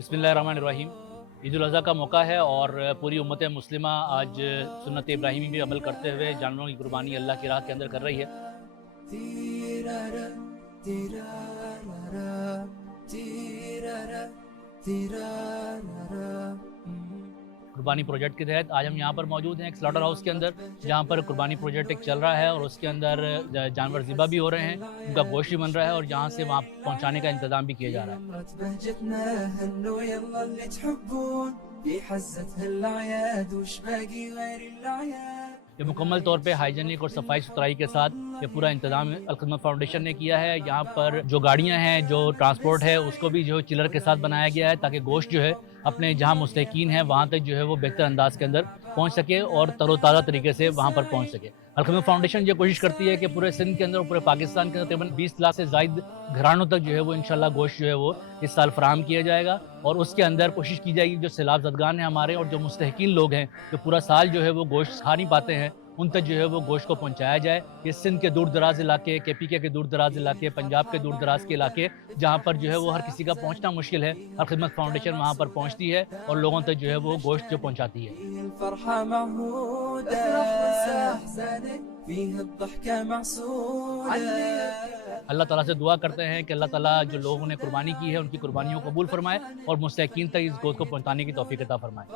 बिस्मिल्लाहिर्रहमानिर्रहीम। ईद उल अज़हा का मौका है और पूरी उम्मत मुस्लिमा आज सुन्नत इब्राहिमी भी अमल करते हुए जानवरों की कुर्बानी अल्लाह की राह के अंदर कर रही है। कुर्बानी प्रोजेक्ट के तहत आज हम यहाँ पर मौजूद हैं एक स्लॉटर हाउस के अंदर, जहाँ पर कुर्बानी प्रोजेक्ट एक चल रहा है और उसके अंदर जानवर ज़िबा भी हो रहे हैं, उनका गोश्त भी बन रहा है और जहाँ से वहाँ पहुँचाने का इंतज़ाम भी किया जा रहा है। ये मुकम्मल तौर पे हाइजीनिक और सफाई सुथराई के साथ ये पूरा इंतजाम अल खिदमत फाउंडेशन ने किया है। यहाँ पर जो गाड़ियाँ हैं, जो ट्रांसपोर्ट है, उसको भी जो चिलर के साथ बनाया गया है ताकि गोश्त जो है अपने जहाँ मुस्तकीन है वहाँ तक जो है वो बेहतर अंदाज के अंदर पहुँच सके और तरोताज़ा तरीके से वहाँ पर पहुँच सके। अल खिदमत फाउंडेशन ये कोशिश करती है कि पूरे सिंध के अंदर और पूरे पाकिस्तान के अंदर तकरीबन 20 लाख से ज़ायद घरानों तक जो है वो इंशाल्लाह गोश्त जो है वो इस साल फराहम किया जाएगा और उसके अंदर कोशिश की जाएगी जो सैलाब ज़दगान हैं हमारे और जो मुस्तहिकीन लोग हैं, जो पूरा साल जो है वो गोश्त खा नहीं पाते हैं, उन तक जो है वो गोश्त को पहुंचाया जाए। ये सिंध के दूर दराज इलाके, KPK के दूर दराज इलाके, पंजाब के दूर दराज के इलाके जहाँ पर जो है वो हर किसी का पहुंचना मुश्किल है, अल खिदमत फाउंडेशन वहाँ पर पहुंचती है और लोगों तक जो है वो गोश्त जो पहुंचाती है। अल्लाह ताला से दुआ करते हैं कि अल्लाह ताला जो लोगों ने कुर्बानी की है उनकी कुर्बानियों को कबूल फरमाए और मुस्तहिकीन तक इस गोश्त को पहुंचाने की तौफीक अता फरमाए।